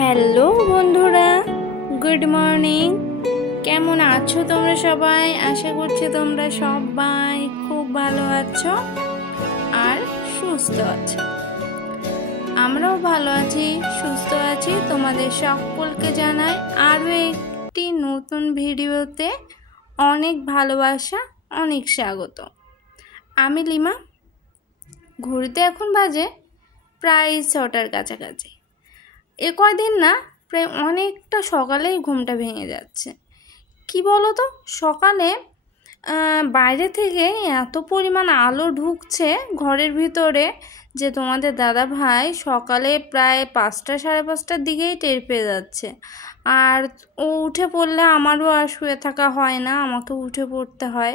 Hello বন্ধুরা good morning কেমন আছো তোমরা সবাই? আশা করছি তোমরা সবাই খুব ভালো আছো আর সুস্থ আছো। আমরাও ভালো আছি, সুস্থ আছি। তোমাদের সকলকে জানাই আরও একটি নতুন ভিডিওতে অনেক ভালোবাসা, অনেক স্বাগত। আমি লিমা, ঘড়িতে এখন বাজে প্রায় ছটার কাছাকাছি। এ কয়দিন না প্রায় অনেকটা সকালেই ঘুমটা ভেঙে যাচ্ছে। কি বলো তো সকালে বাইরে থেকে এত পরিমাণ আলো ঢুকছে ঘরের ভিতরে যে তোমাদের দাদা ভাই সকালে প্রায় পাঁচটা সাড়ে পাঁচটার দিকেই টের পেয়ে যাচ্ছে। আর ও উঠে পড়লে আমারও আর শুয়ে থাকা হয় না আমাকে উঠে পড়তে হয়।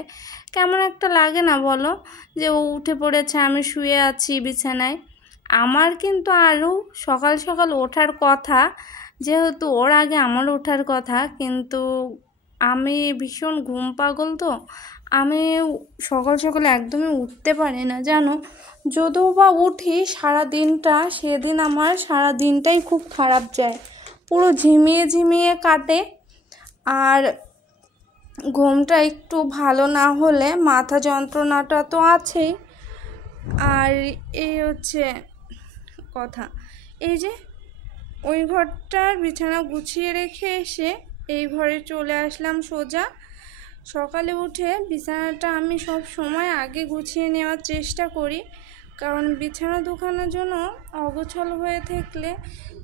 কেমন একটা লাগে না বলো? যে ও উঠে পড়েছে, আমি শুয়ে আছি বিছানায়। আমার কিন্তু আরও সকাল সকাল ওঠার কথা, যেহেতু ওর আগে আমার ওঠার কথা, কিন্তু আমি ভীষণ ঘুম পাগল তো, আমি সকাল সকাল একদমই উঠতে পারি না, জানো? যদিও বা উঠি সারা দিনটা সেদিন আমার সারা দিনটাই খুব খারাপ যায়। পুরো ঝিমিয়ে ঝিমিয়ে কাটে। আর ঘুমটা একটু ভালো না হলে মাথা যন্ত্রণাটা তো আছেই। আর এই হচ্ছে কথা। এই যে, ওই ঘরটার বিছানা গুছিয়ে রেখে এসে এই ঘরে চলে আসলাম সোজা। সকালে উঠে বিছানাটা আমি সব সময় আগে গুছিয়ে নেওয়ার চেষ্টা করি, কারণ বিছানা দুখানার জন্য অগোছল হয়ে থাকলে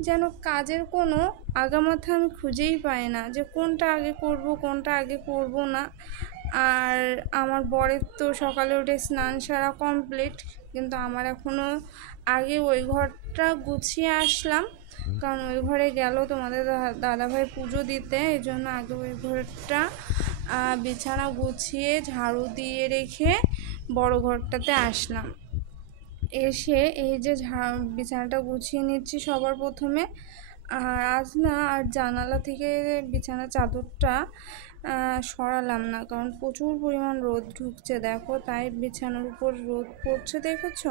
যেন কাজের কোনো আগামাথা আমি খুঁজেই পাই না যে কোনটা আগে করব, কোনটা আগে করব না। আর আমার বরের তো সকালে উঠে স্নান সারা কমপ্লিট, কিন্তু আমার এখনও আগে ওই ঘরটা গুছিয়ে আসলাম। কারণ ওই ঘরে গেল তোমাদের দাদাভাই পুজো দিতে এই জন্য আগে ওই ঘরটা বিছানা গুছিয়ে ঝাড়ু দিয়ে রেখে বড় ঘরটাতে আসলাম। এসে এই যে বিছানাটা গুছিয়ে নিচ্ছি সবার প্রথমে। আর আজ না আর জানালা থেকে বিছানার চাদরটা সরালাম না। কারণ প্রচুর পরিমাণ রোদ ঢুকছে, দেখো, তাই বিছানার উপর রোদ পড়ছে, দেখেছ?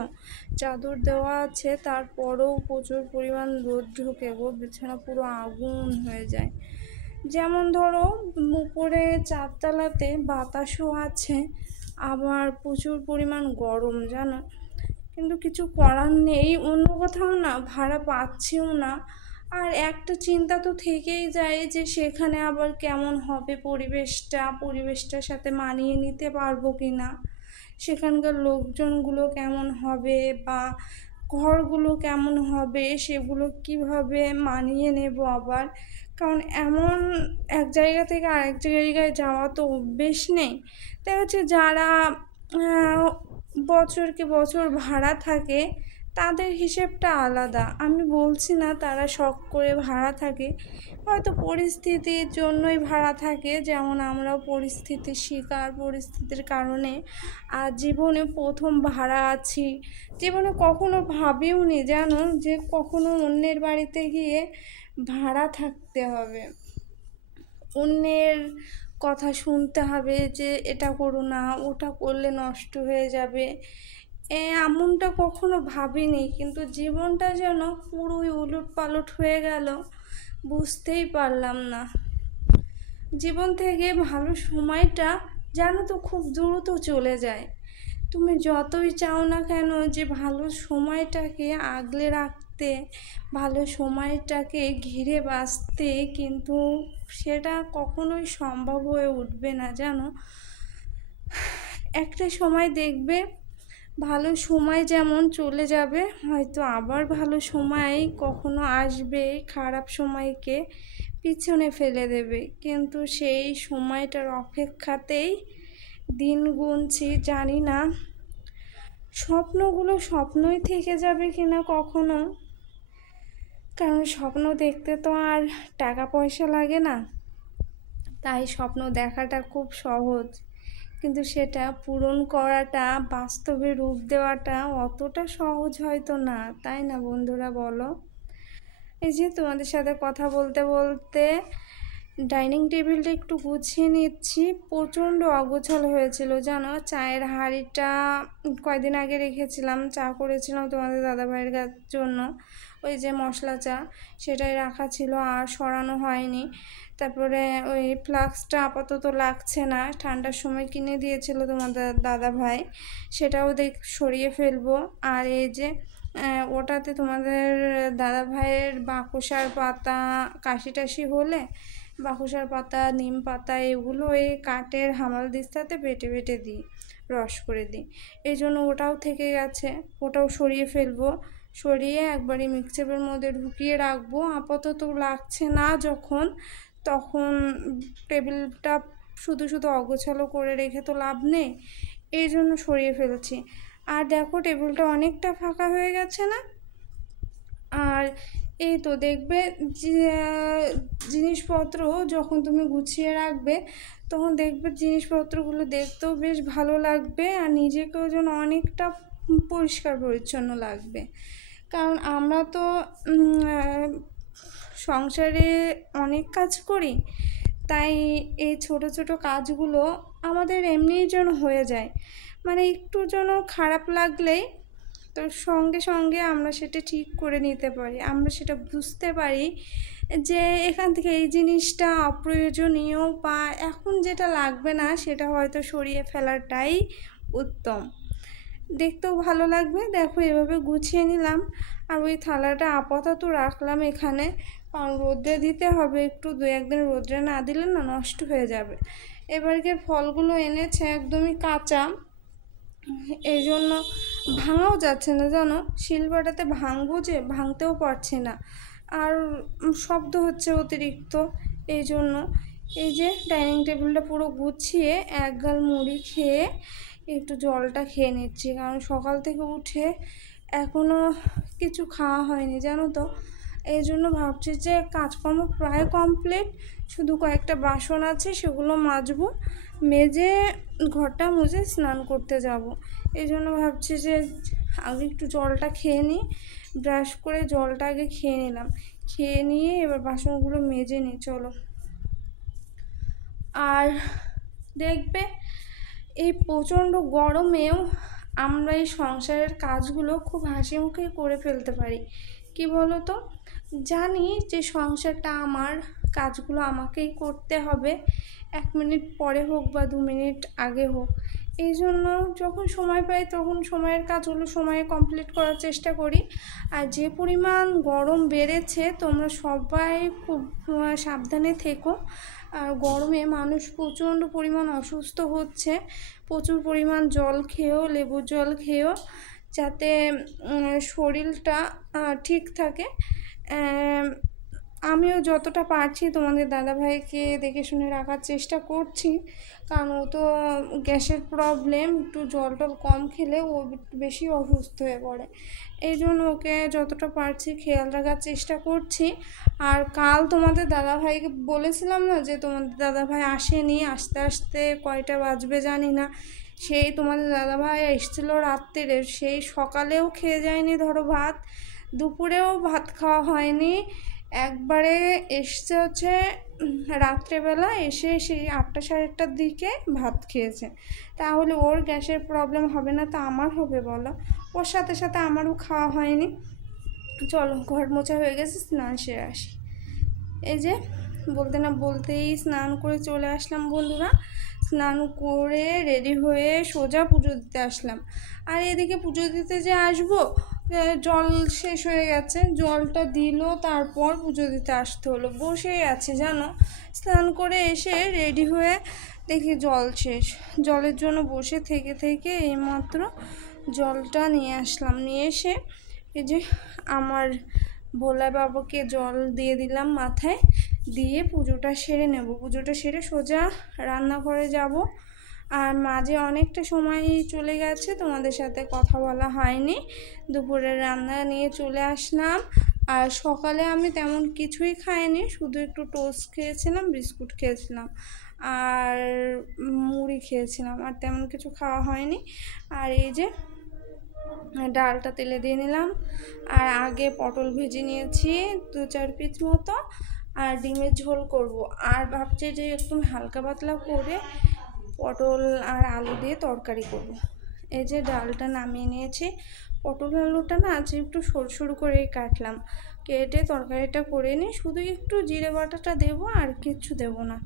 চাদর দেওয়া আছে, তারপরেও প্রচুর পরিমাণ রোদ ঢুকে গো, বিছানা পুরো আগুন হয়ে যায়। যেমন ধরো, উপরে চারতলাতে বাতাসও আছে, আবার প্রচুর পরিমাণ গরম, জানো? কিন্তু কিছু করার নেই, অন্য কোথাও না, ভাড়া পাচ্ছিও না। আর একটা চিন্তা তো থেকেই যায় যে সেখানে আবার কেমন হবে পরিবেশটা, পরিবেশটার সাথে মানিয়ে নিতে পারব কি না সেখানকার লোকজনগুলো কেমন হবে বা ঘরগুলো কেমন হবে সেগুলো কীভাবে মানিয়ে নেব আবার? কারণ এমন এক জায়গা থেকে আরেক জায়গায় যাওয়া তো অভ্যেস নেই। দেখা যাচ্ছে যারা বছরকে বছর ভাড়া থাকে তাদের হিসেবটা আলাদা। আমি বলছি না তারা শখ করে ভাড়া থাকে। হয়তো পরিস্থিতির জন্যই ভাড়া থাকে। যেমন আমরাও পরিস্থিতির শিকার পরিস্থিতির কারণে আর জীবনে প্রথম ভাড়া আছি। জীবনে কখনো ভাবিও নি জানো যে কখনো অন্যের বাড়িতে গিয়ে ভাড়া থাকতে হবে। অন্যের কথা শুনতে হবে যে এটা করো না, ওটা করলে নষ্ট হয়ে যাবে। এমনটা কখনো ভাবিনি, কিন্তু জীবনটা যেন পুরোই উলট পালট হয়ে গেল, বুঝতেই পারলাম না। জীবন থেকে ভালো সময়টা জানো তো খুব দ্রুত চলে যায়। তুমি যতই চাও না কেন যে ভালো সময়টাকে আগলে রাখতে, ভালো সময়টাকে ঘিরে বাঁচতে, কিন্তু সেটা কখনোই সম্ভব হয়ে উঠবে না, জানো? একটা সময় দেখবে ভালো সময় যেমন চলে যাবে, হয়তো আবার ভালো সময় কখনো আসবে, খারাপ সময়কে পিছনে ফেলে দেবে। কিন্তু সেই সময়টার অপেক্ষাতেই দিন গুনছি, জানি না। স্বপ্নগুলো স্বপ্নই থেকে যাবে কিনা কখনো? কারণ স্বপ্ন দেখতে তো আর টাকা পয়সা লাগে না। তাই স্বপ্ন দেখাটা খুব সহজ। কিন্তু সেটা পূরণ করাটা, বাস্তবে রূপ দেওয়াটা অতটা সহজ হয়তো না, তাই না বন্ধুরা বলো? এই যে তোমাদের সাথে কথা বলতে বলতে ডাইনিং টেবিলটা একটু গুছিয়ে নিচ্ছি। প্রচণ্ড অগোছাল হয়েছিল, জানো? চায়ের হাঁড়িটা কয়দিন আগে রেখেছিলাম, চা করেছিলাম তোমাদের দাদাভাইয়ের কাছ জন্য। ওই যে মশলা চা সেটাই রাখা ছিল আর সরানো হয়নি। তারপরে ওই ফ্লাক্সটা আপাতত লাগছে না। ঠান্ডার সময় কিনে দিয়েছিল তোমাদের দাদা ভাই। সেটাও দেখ, সরিয়ে ফেলব। আর এই যে ওটাতে তোমাদের দাদা ভাইয়ের বাকুসার পাতা, কাশি টাশি হলে বাকুসার পাতা, নিম পাতা এগুলো এই কাঠের হামাল দিস্তাতে বেটে বেটে দিই, রস করে দিই। এই জন্য ওটাও থেকে গেছে। ওটাও সরিয়ে ফেলব। সরিয়ে একবারে মিক্সচারের মধ্যে ঢুকিয়ে রাখব। আপাতত লাগছে না যখন। তখন টেবিলটা শুধু শুধু অগোছালো করে রেখে তো লাভ নেই। এই জন্য সরিয়ে ফেলছি। আর দেখো টেবিলটা অনেকটা ফাঁকা হয়ে গেছে না? আর এই তো দেখবে জিনিসপত্র যখন তুমি গুছিয়ে রাখবে, তখন দেখবে জিনিসপত্রগুলো দেখতেও বেশ ভালো লাগবে আর নিজেকেও যেন অনেকটা পরিষ্কার পরিচ্ছন্ন লাগবে। কারণ আমরা তো সংসারে অনেক কাজ করি, তাই এই ছোট ছোট কাজগুলো আমাদের এমনিই যেন হয়ে যায়। মানে একটু যেন খারাপ লাগলেই তো সঙ্গে সঙ্গে আমরা সেটা ঠিক করে নিতে পারি, আমরা সেটা বুঝতে পারি যে এখান থেকে এই জিনিসটা অপ্রয়োজনীয় বা এখন যেটা লাগবে না, সেটা হয়তো সরিয়ে ফেলাটাই উত্তম। দেখতেও ভালো লাগবে। দেখো, এভাবে গুছিয়ে নিলাম। আর ওই থালাটা আপাতত রাখলাম এখানে। কারণ রোদ্রে দিতে হবে, একটু দু একদিন রোদ্রে না দিলে না নষ্ট হয়ে যাবে। এবারকার ফলগুলো এনেছে একদমই কাঁচা। এই জন্য ভাঙাও যাচ্ছে না, জানো? শিলবাটাতে ভাঙবো যে, ভাঙতেও পারছে না। আর শব্দ হচ্ছে অতিরিক্ত। এই জন্য এই যে ডাইনিং টেবিলটা পুরো গুছিয়ে এক গাল মুড়ি খেয়ে একটু জলটা খেয়ে নিচ্ছি। কারণ সকাল থেকে উঠে এখনও কিছু খাওয়া হয়নি, জানো তো? এই জন্য ভাবছি যে কাজকর্ম প্রায় কমপ্লিট শুধু কয়েকটা বাসন আছে, সেগুলো মাজবো। মেজে ঘরটা মুজে স্নান করতে যাব। এই জন্য ভাবছি যে আগে একটু জলটা খেয়ে নিই। ব্রাশ করে জলটা আগে খেয়ে নিলাম। খেয়ে নিয়ে এবার বাসনগুলো মেজে নিই, চলো। আর দেখবে এই প্রচণ্ড গরমেও আমরা এই সংসারের কাজগুলো খুব হাসি মুখে করে ফেলতে পারি। কি বলো তো জানি যে সংসারটা আমার, কাজগুলো আমাকেই করতে হবে। এক মিনিট পরে হোক বা দু মিনিট আগে হোক। এই জন্য যখন সময় পাই তখন সময়ের কাজগুলো সময়ে কমপ্লিট করার চেষ্টা করি। আর যে পরিমাণ গরম বেড়েছে তোমরা সবাই খুব সাবধানে থেকো। আর গরমে মানুষ প্রচণ্ড পরিমাণ অসুস্থ হচ্ছে। প্রচুর পরিমাণ জল খেয়েও লেবু জল খেয়েও যাতে শরীরটা ঠিক থাকে। আমিও যতটা পারছি তোমাদের দাদাভাইকে দেখে শুনে রাখার চেষ্টা করছি। কারণ ও তো গ্যাসের প্রবলেম একটু জল টল কম খেলে ও বেশি অসুস্থ হয়ে পড়ে। এই জন্য ওকে যতটা পারছি খেয়াল রাখার চেষ্টা করছি। আর কাল তোমাদের দাদাভাইকে বলেছিলাম না যে তোমাদের দাদাভাই আসেনি, আস্তে আস্তে কয়টা বাজবে জানি না। সেই তোমাদের দাদাভাই এসেছিল রাত্রিরে সেই সকালেও খেয়ে যায়নি ধরো ভাত, দুপুরেও ভাত খাওয়া হয়নি। একবারে এসছে হচ্ছে, রাত্রেবেলা এসে সেই আটটা সাড়ে আটটার দিকে ভাত খেয়েছে। তাহলে ওর গ্যাসের প্রবলেম হবে না তো আমার হবে বলো? ওর সাথে সাথে আমারও খাওয়া হয়নি। চলো, ঘর মোছা হয়ে গেছে, স্নান সেরে আসি। এই যে, বলতে না বলতেই স্নান করে চলে আসলাম বন্ধুরা। স্নান করে রেডি হয়ে সোজা পুজো দিতে আসলাম। আর এদিকে পুজো দিতে যে আসব জল শেষ হয়ে গেছে। জলটা দিল, তারপর পুজো দিতে আসতে হলো। বসেই আছে, জানো? স্নান করে এসে রেডি হয়ে দেখি জল শেষ। জলের জন্য বসে থেকে থেকে এইমাত্র জলটা নিয়ে আসলাম। নিয়ে এসে এই যে আমার ভোলা বাবাকে জল দিয়ে দিলাম মাথায়। দিয়ে পুজোটা সেরে নেব। পুজোটা সেরে সোজা রান্নাঘরে যাব। আর মাঝে অনেকটা সময় চলে গেছে, তোমাদের সাথে কথা বলা হয়নি। দুপুরের রান্না নিয়ে চলে আসলাম। আর সকালে আমি তেমন কিছুই খাইনি, শুধু একটু টোস্ট খেয়েছিলাম, বিস্কুট খেয়েছিলাম আর মুড়ি খেয়েছিলাম, আর তেমন কিছু খাওয়া হয়নি। আর এই যে ডালটা তেলে দিয়ে নিলাম, আর আগে পটল ভেজে নিয়েছি দু চার পিস মতো, আর ডিমের ঝোল করব। আর ভাবছি যে একদম হালকা পাতলা করে পটল আর আলু দিয়ে তরকারি করব। এই যে ডালটা নামিয়ে নিয়েছি। পটল আলুটা না আজ একটু সরু সরু করেই কাটলাম। কেটে তরকারিটা করে নিই। শুধু একটু জিরে বাটাটা দেবো আর কিচ্ছু দেবো না।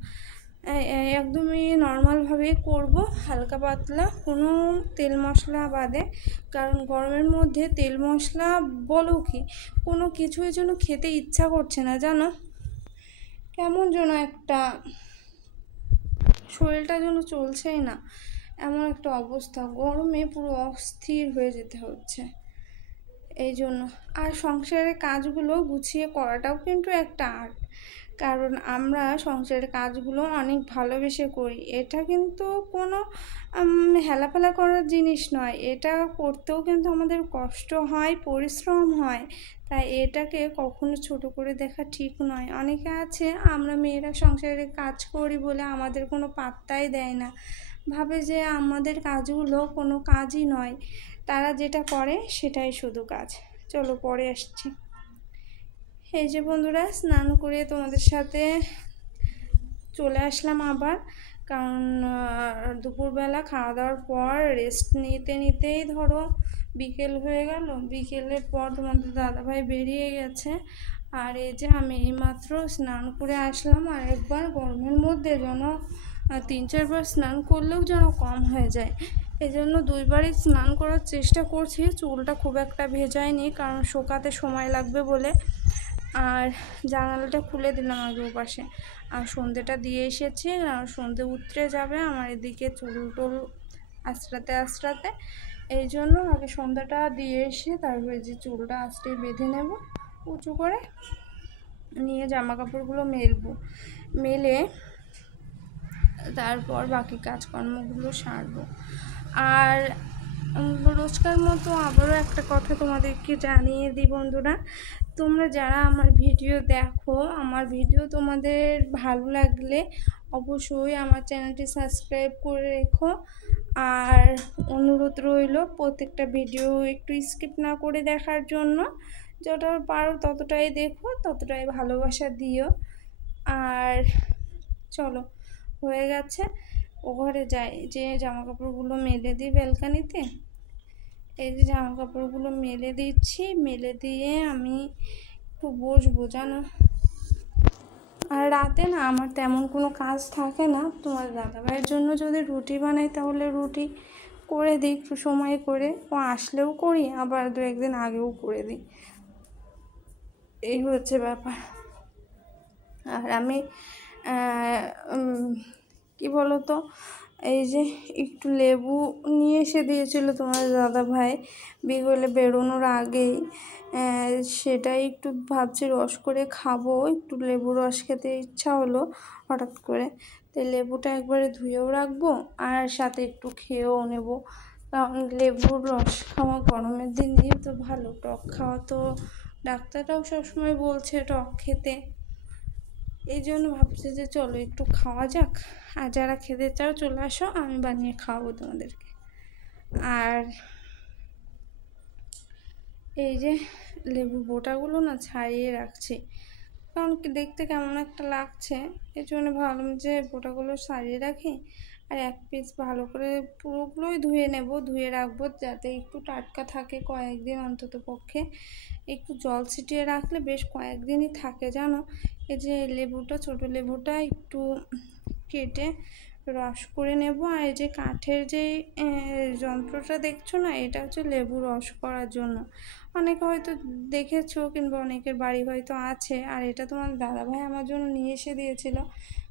একদমই নর্মালভাবেই করব। হালকা পাতলা, কোনো তেল মশলা বাদে। কারণ গরমের মধ্যে তেল মশলা বলো কি, কোনো কিছুই যেন খেতে ইচ্ছা করছে না, জানো? কেমন যেন একটা শরীরটা যেন চলছেই না। এমন একটা অবস্থা। গরমে পুরো অস্থির হয়ে যেতে হচ্ছে। এই জন্য। আর সংসারের কাজগুলো গুছিয়ে করাটাও কিন্তু একটা আর্ট। কারণ আমরা সংসারের কাজগুলো অনেক ভালোবেসে করি। এটা কিন্তু কোনো হেলাফেলা করার জিনিস নয়। এটা করতেও কিন্তু আমাদের কষ্ট হয়, পরিশ্রম হয়। তাই এটাকে কখনো ছোট করে দেখা ঠিক নয়। অনেকে আছে, আমরা মেয়েরা সংসারে কাজ করি বলে আমাদের কোনো পাত্তাই দেয় না। ভাবে যে আমাদের কাজগুলো কোনো কাজই নয়। তারা যেটা করে সেটাই শুধু কাজ। চলো পরে আসছি। এই যে বন্ধুরা, স্নান করে তোমাদের সাথে চলে আসলাম আবার। কারণ দুপুরবেলা খাওয়া দাওয়ার পর রেস্ট নিতে নিতেই ধরো বিকেল হয়ে গেল। বিকেলের পর তোমাদের দাদাভাই বেরিয়ে গেছে। আর এই যে আমি এইমাত্র স্নান করে আসলাম, আর একবার গরমের মধ্যে যেন তিন চারবার স্নান করলেও যেন কম হয়ে যায়। এই জন্য দুইবারই স্নান করার চেষ্টা করছি, চুলটা খুব একটা ভেজায়নি, কারণ শোকাতে সময় লাগবে বলে। আর জানালাটা খুলে দিলাম আগে ওপাশে। আর সন্ধেটা দিয়ে এসেছি, আর সন্ধে উতরে যাবে আমার এদিকে চুল টুল আঁচড়াতে আঁচড়াতে। এই জন্য আগে সন্ধ্যাটা দিয়ে এসে তারপরে যে চুলটা আঁচড়ে বেঁধে নেব, উঁচু করে নিয়ে জামা কাপড়গুলো মেলবো। মেলে তারপর বাকি কাজকর্মগুলো সারবো। আর রোজকার মতো আবারও একটা কথা তোমাদেরকে জানিয়ে দিই বন্ধুরা তোমরা যারা আমার ভিডিও দেখো, আমার ভিডিও তোমাদের ভালো লাগলে অবশ্যই আমার চ্যানেলটি সাবস্ক্রাইব করে রেখো। আর অনুরোধ রইল, প্রত্যেকটা ভিডিও একটু স্কিপ না করে দেখার জন্য। যতটা পারো ততটাই দেখো, ততটাই ভালোবাসা দিও। আর চলো, হয়ে গেছে। ও ঘরে যাই, যে জামা কাপড়গুলো মেলে দিই ব্যালকানিতে। এই যে জামা কাপড়গুলো মেলে দিচ্ছি, মেলে দিয়ে আমি একটু বসবো, জানো? আর রাতে না আমার তেমন কোনো কাজ থাকে না। তোমার দাদাভাইয়ের জন্য যদি রুটি বানাই তাহলে রুটি করে দিই, একটু সময় করে। ও আসলেও করি, আবার দু একদিন আগেও করে দিই। এই হচ্ছে ব্যাপার। আর আমি কি বলতো? এই যে একটু লেবু নিয়ে এসে দিয়েছিল তোমার দাদা ভাই বিকেলে বেরোনোর আগেই সেটাই একটু ভাবছি রস করে খাব। একটু লেবু রস খেতে ইচ্ছা হলো হঠাৎ করে। তো লেবুটা একবারে ধুয়েও রাখব আর সাথে একটু খেয়েও নেব। কারণ লেবুর রস খাওয়া গরমের দিন দিয়ে তো ভালো, টক খাওয়া তো ডাক্তাররাও সবসময় বলছে টক খেতে। এই জন্য ভাবছি যে চলো একটু খাওয়া যাক। আর যারা খেতে চাও চলে আসো, আমি বানিয়ে খাওয়াবো তোমাদেরকে। আর এই যে লেবু বোটাগুলো না ছাড়িয়ে রাখছি। কারণ দেখতে কেমন একটা লাগছে। এই জন্য ভাবলাম যে বোটাগুলো সারিয়ে রাখি। আর এক পিস ভালো করে পুরোগুলোই ধুয়ে নেব, ধুয়ে রাখব যাতে একটু টাটকা থাকে কয়েকদিন অন্তত পক্ষে। একটু জল ছিটিয়ে রাখলে বেশ কয়েকদিনই থাকে, জানো? এই যে লেবুটা, ছোটো লেবুটা একটু কেটে রস করে নেব। আর এই যে কাঠের যে যন্ত্রটা দেখছ না, এটা হচ্ছে লেবু রস করার জন্য। অনেকে হয়তো দেখেছ কিংবা অনেকের বাড়ি হয়তো আছে। আর এটা তোমার দাদাভাই আমার জন্য নিয়ে এসে দিয়েছিল।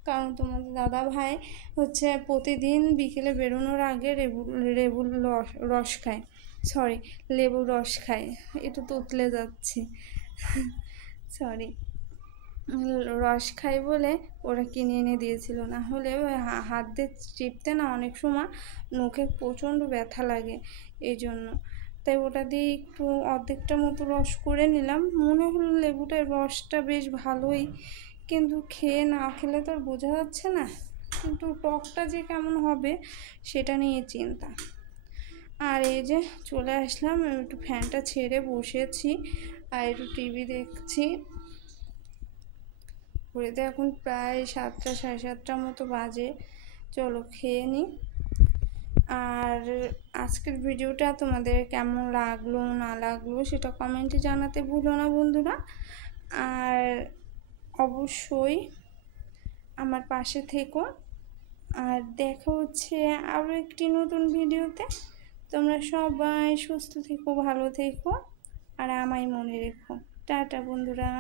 কারণ তোমাদের দাদা ভাই হচ্ছে প্রতিদিন বিকেলে বেরোনোর আগে লেবু লেবুর রস রস খায়। সরি লেবুর রস খায়। একটু তুতলে যাচ্ছে। সরি। রস খাই বলে ওরা কিনে এনে দিয়েছিল। না হলে হাত দিয়ে চিপতে না অনেক সময় নখে প্রচণ্ড ব্যথা লাগে এই জন্য। তাই ওটা দিয়ে একটু অর্ধেকটা মতো রস করে নিলাম। মনে হলো লেবুটার রসটা বেশ ভালোই, কিন্তু খেয়ে না খেলে তো আর বোঝা যাচ্ছে না। কিন্তু টকটা যে কেমন হবে সেটা নিয়ে চিন্তা। আর এই যে চলে আসলাম, একটু ফ্যানটা ছেড়ে বসেছি, আর একটু টিভি দেখছি। ঘড়িতে এখন প্রায় সাতটা, সাড়ে সাতটার মতো বাজে। চলো খেয়ে নিই আর আজকের ভিডিওটা তোমাদের কেমন লাগল, না লাগল, সেটা কমেন্টে জানাতে ভুলো না বন্ধুরা। আর অবশ্যই আমার পাশে থেকো। আর দেখা হচ্ছে আরও একটি নতুন ভিডিওতে। তোমরা সবাই সুস্থ থেকো, ভালো থেকো, আর আমায় মনে রেখো। টাটা বন্ধুরা।